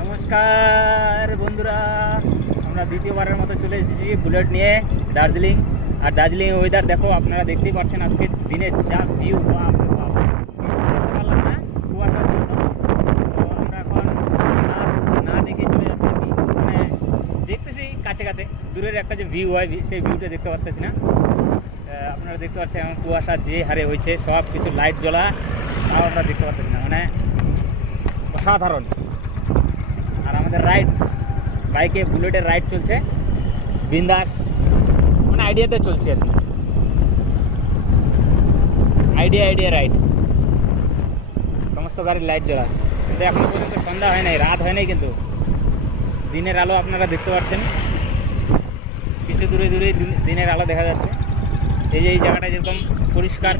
নমস্কার বন্ধুরা, আমরা দ্বিতীয়বারের মতো চলে এসেছি বুলেট নিয়ে দার্জিলিং। আর দার্জিলিং ওয়েদার দেখো, আপনারা দেখতেই পাচ্ছেন আজকে দিনের যা ভিউ, বাপ রে বাপ। পারলাম না কুয়াশার জন্য, তো আমরা এখন না দেখে চলে যাচ্ছি। মানে দেখতেছি কাছে কাছে, দূরের একটা যে ভিউ হয় সেই ভিউটা দেখতে পাচ্ছি না। আপনারা দেখতে পাচ্ছেন এখন কুয়াশা যে হারে হয়েছে, সব কিছু লাইট জ্বলা, তাও আমরা দেখতে পাচ্ছি না। মানে অসাধারণ। আর আমাদের রাইড, বাইকে বুলেটের রাইড চলছে বিন্দাস, মানে আইডিয়াতে চলছে আর কি। আইডিয়া রাইড, সমস্ত গাড়ির লাইট জ্বলা। কিন্তু এখনো পর্যন্ত সন্ধ্যা হয় নাই, রাত হয় নাই, কিন্তু দিনের আলো আপনারা দেখতে পাচ্ছেন। কিছু দূরে দূরে দিনের আলো দেখা যাচ্ছে। এই যে এই জায়গাটা যেরকম পরিষ্কার